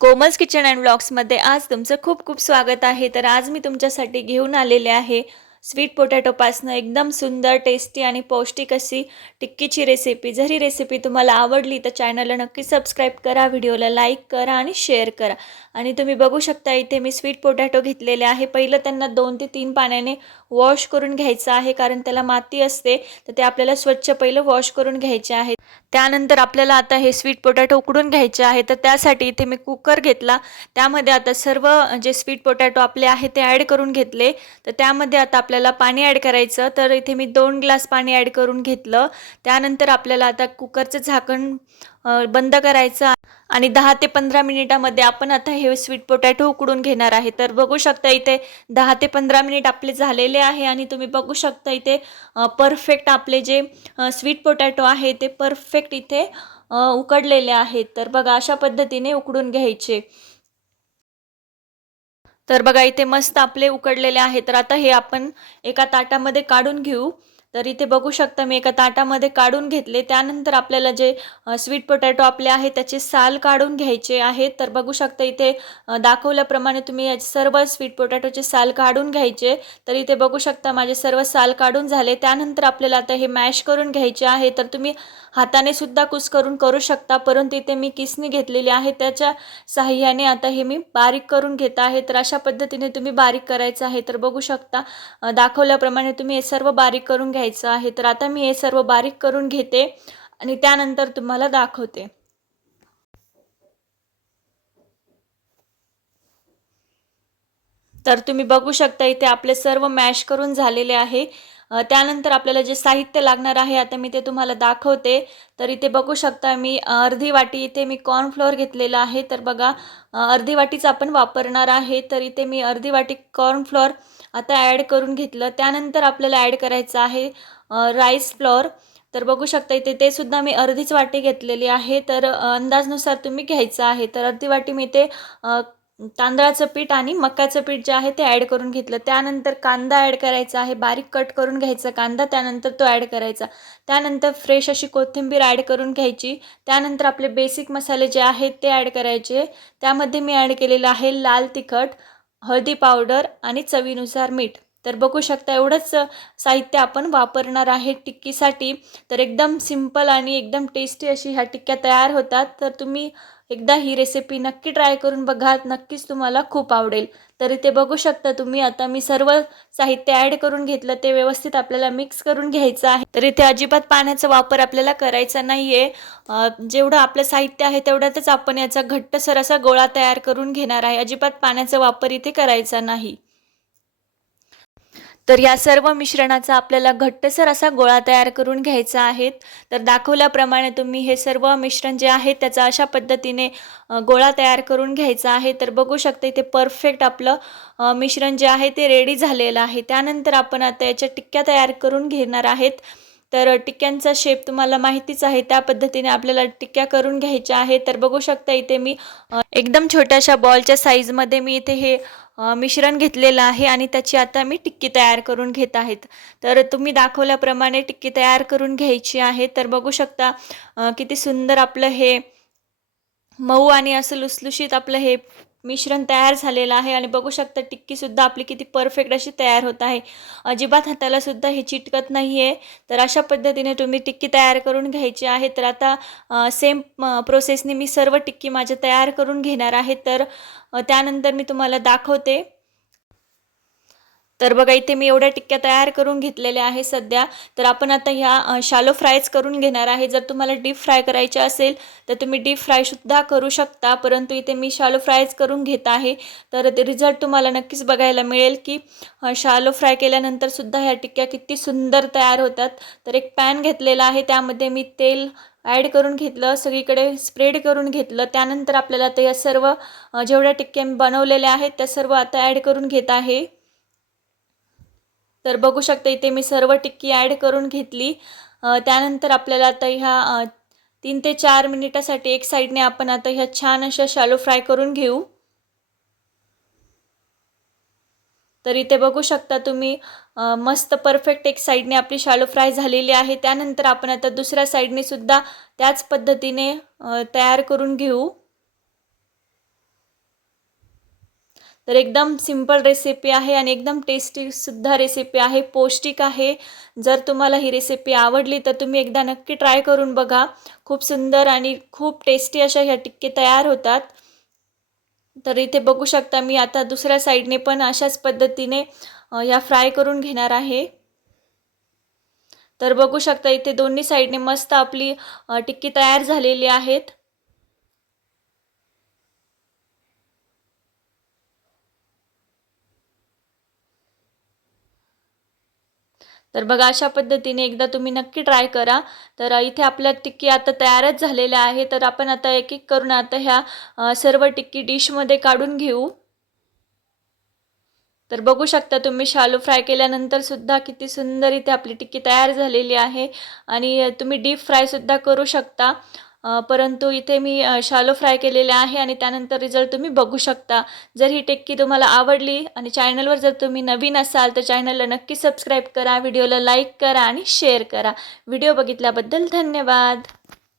Komal's kitchen and ब्लॉग्समध्ये आज तुमचं खूप खूप स्वागत आहे. तर आज मी तुमच्यासाठी घेऊन आलेले आहे स्वीट पोटॅटोपासनं एकदम सुंदर टेस्टी आणि पौष्टिक अशी टिक्कीची रेसिपी जर ही रेसिपी तुम्हाला आवडली तर चॅनलला नक्की सबस्क्राईब करा व्हिडिओला लाईक करा आणि शेअर करा. आणि तुम्ही बघू शकता इथे मी स्वीट पोटॅटो घेतलेले आहे. पहिलं त्यांना दोन ते तीन पाण्याने वॉश करून घ्यायचं आहे कारण त्याला माती असते तर ते आपल्याला स्वच्छ पहिलं वॉश करून घ्यायचे आहे. त्यानंतर आपल्याला आता हे स्वीट पोटॅटो उकडून घ्यायचे आहे तर त्यासाठी इथे मी कुकर घेतला. त्यामध्ये आता सर्व जे स्वीट पोटॅटो आपले आहे ते ॲड करून घेतले. तर त्यामध्ये आता आपल्याला पाणी ॲड करायचं तर इथे मी दोन ग्लास पाणी ॲड करून घेतलं. त्यानंतर आपल्याला आता कुकरचं झाकण बंद करायचं आणि दहा ते पंधरा मिनिटामध्ये आपण आता हे स्वीट पोटॅटो उकडून घेणार आहे. तर बघू शकता इथे दहा ते पंधरा मिनिट आपले झालेले आहे आणि तुम्ही बघू शकता इथे परफेक्ट आपले जे स्वीट पोटॅटो आहे ते परफेक्ट इथे उकडलेले आहेत. तर बघा अशा पद्धतीने उकडून घ्यायचे. तर बघा इथे मस्त आपले उकडलेले आहे तर आता हे आपण एका ताटामध्ये काढून घेऊ. तर इथे बघू शकता मी एका ताटामध्ये काढून घेतले. त्यानंतर आपल्याला जे स्वीट पोटॅटो आपले आहे त्याचे साल काढून घ्यायचे आहेत. तर बघू शकता इथे दाखवल्याप्रमाणे तुम्ही सर्व स्वीट पोटॅटोचे साल काढून घ्यायचे. तर इथे बघू शकता माझे सर्व साल काढून झाले. त्यानंतर आपल्याला आता हे मॅश करून घ्यायचे आहे. तर तुम्ही हाताने सुद्धा कुस करून करू शकता. परंतु इथे मी किसनी घेतलेली आहे. त्याच्या साह्याने आता हे मी बारीक करून घेत आहे. तर अशा पद्धतीने तुम्ही बारीक करायचं आहे. तर बघू शकता दाखवल्याप्रमाणे तुम्ही हे सर्व बारीक करून घ्यायचे आहे. तर आता मी हे सर्व बारीक करून घेते आणि त्यानंतर तुम्हाला दाखवते. तर तुम्ही बघू शकता इथे आपले सर्व मॅश करून झालेले आहे. त्यानंतर आपल्याला जे साहित्य लागणार आहे आता मी ते तुम्हाला दाखवते. तर इथे बघू शकता मी अर्धी वाटी इथे मी कॉर्नफ्लोअर घेतलेला आहे. तर बघा अर्धी वाटीच आपण वापरणार आहे. तर इथे मी अर्धी वाटी कॉर्नफ्लोअर आता ॲड करून घेतलं. त्यानंतर आपल्याला ॲड करायचं आहे राईस फ्लॉर तर बघू शकता इथे ते सुद्धा मी अर्धीच वाटी घेतलेली आहे. तर अंदाजनुसार तुम्ही घ्यायचं आहे. तर अर्धी वाटी मी ते तांदळाचं पीठ आणि मक्याचं पीठ जे आहे ते ॲड करून घेतलं. त्यानंतर कांदा ॲड करायचा आहे. बारीक कट करून घ्यायचा कांदा. त्यानंतर तो ॲड करायचा. त्यानंतर फ्रेश अशी कोथिंबीर ॲड करून घ्यायची. त्यानंतर आपले बेसिक मसाले जे आहेत ते ॲड करायचे. त्यामध्ये मी ॲड केलेलं आहे लाल तिखट. हळदी पावडर आणि चवीनुसार मीठ. तर बघू शकता एवढंच साहित्य आपण वापरणार आहे टिक्कीसाठी. तर एकदम सिंपल आणि एकदम टेस्टी अशी ह्या टिक्क्या तयार होतात. तर तुम्ही एकदा ही रेसिपी नक्की ट्राय करून बघा. नक्कीच तुम्हाला खूप आवडेल. तर इथे बघू शकता तुम्ही आता मी सर्व साहित्य ॲड करून घेतलं. ते व्यवस्थित आपल्याला मिक्स करून घ्यायचं आहे. तर इथे अजिबात पाण्याचा वापर आपल्याला करायचा नाही आहे जेवढं आपलं साहित्य आहे तेवढ्यातच आपण याचा घट्टसर असा गोळा तयार करून घेणार आहे. अजिबात पाण्याचा वापर इथे करायचा नाही. तर या सर्व मिश्रणाचा आपल्याला घट्टसर असा गोळा तयार करून घ्यायचा आहे. तर दाखवल्याप्रमाणे तुम्ही हे सर्व मिश्रण जे आहे त्याचा अशा पद्धतीने गोळा तयार करून घ्यायचा आहे. तर बघू शकता इथे परफेक्ट आपलं मिश्रण जे आहे ते रेडी झालेलं आहे. त्यानंतर आपण आता याच्या टिक्क्या तयार करून घेणार आहेत. तर टिक्क्यांचा शेप तुम्हाला माहितीच आहे त्या पद्धतीने आपल्याला टिक्क्या करून घ्यायच्या आहे तर बघू शकता इथे मी एकदम छोट्याशा बॉलच्या साईजमध्ये मी इथे हे मिश्रण घेतलेलं आहे आणि त्याची आता मी टिक्की तयार करून घेत आहेत. तर तुम्ही दाखवल्याप्रमाणे टिक्की तयार करून घ्यायची आहे. तर बघू शकता किती सुंदर आपलं हे मऊ आणि असं लुसलुशीत आपलं हे मिश्रण तयार झालेलं आहे आणि बघू शकता टिक्कीसुद्धा आपली किती परफेक्ट अशी तयार होत आहे. अजिबात हातालासुद्धा हे चिटकत नाही आहे तर अशा पद्धतीने तुम्ही टिक्की तयार करून घ्यायची आहे. तर आता सेम प्रोसेसने मी सर्व टिक्की माझ्या तयार करून घेणार आहे. तर त्यानंतर मी तुम्हाला दाखवते. तर बघा इथे मी एवढ्या टिक्क्या तयार करून घेतलेल्या आहे सध्या. तर आपण आता ह्या शालो फ्रायच करून घेणार आहे. जर तुम्हाला डीप फ्राय करायचे असेल तर तुम्ही डीप फ्रायसुद्धा करू शकता. परंतु इथे मी शालो फ्रायच करून घेत आहे. तर ते रिझल्ट तुम्हाला नक्कीच बघायला मिळेल की शालो फ्राय केल्यानंतरसुद्धा ह्या टिक्क्या किती सुंदर तयार होतात. तर एक पॅन घेतलेला आहे. त्यामध्ये मी तेल ॲड करून घेतलं सगळीकडे स्प्रेड करून घेतलं. त्यानंतर आपल्याला आता या सर्व जेवढ्या टिक्क्या बनवलेल्या आहेत त्या सर्व आता ॲड करून घेत आहे. तर बघू शकता इथे मी सर्व टिक्की ॲड करून घेतली. त्यानंतर आपल्याला आता ह्या तीन ते चार मिनिटासाठी एक साईडने आपण आता ह्या छान अशा शालो फ्राय करून घेऊ. तर इथे बघू शकता तुम्ही मस्त परफेक्ट एक साईडने आपली शालो फ्राय झालेली आहे. त्यानंतर आपण आता दुसऱ्या साईडने सुद्धा त्याच पद्धतीने तयार करून घेऊ. तर एकदम सिंपल रेसिपी आहे आणि एकदम टेस्टीसुद्धा रेसिपी आहे पौष्टिक आहे. जर तुम्हाला ही रेसिपी आवडली तर तुम्ही एकदा नक्की ट्राय करून बघा. खूप सुंदर आणि खूप टेस्टी अशा ह्या टिक्के तयार होतात. तर इथे बघू शकता मी आता दुसऱ्या साईडने पण अशाच पद्धतीने ह्या फ्राय करून घेणार आहे. तर बघू शकता इथे दोन्ही साईडने मस्त आपली टिक्की तयार झालेली आहेत. तर बघा अशा पद्धतीने एकदा तुम्ही नक्की ट्राय करा. तर इथे आपल्या टिक्की आता तयारच झालेल्या आहे तर आपण आता एक एक करून आता ह्या सर्व टिक्की डिशमध्ये काढून घेऊ. तर बघू शकता तुम्ही शालू फ्राय केल्यानंतर सुद्धा किती सुंदर इथे आपली टिक्की तयार झालेली आहे. आणि तुम्ही डीप फ्रायसुद्धा करू शकता. परंतु इथे मी शालो फ्राय केलेले आहे आणि त्यानंतर रिझल्ट तुम्ही बघू शकता. जर ही टेक्की तुम्हाला आवडली आणि चॅनलवर जर तुम्ही नवीन असाल तर चॅनलला नक्की सबस्क्राईब करा व्हिडिओला लाईक करा आणि शेअर करा. व्हिडिओ बघितल्याबद्दल धन्यवाद.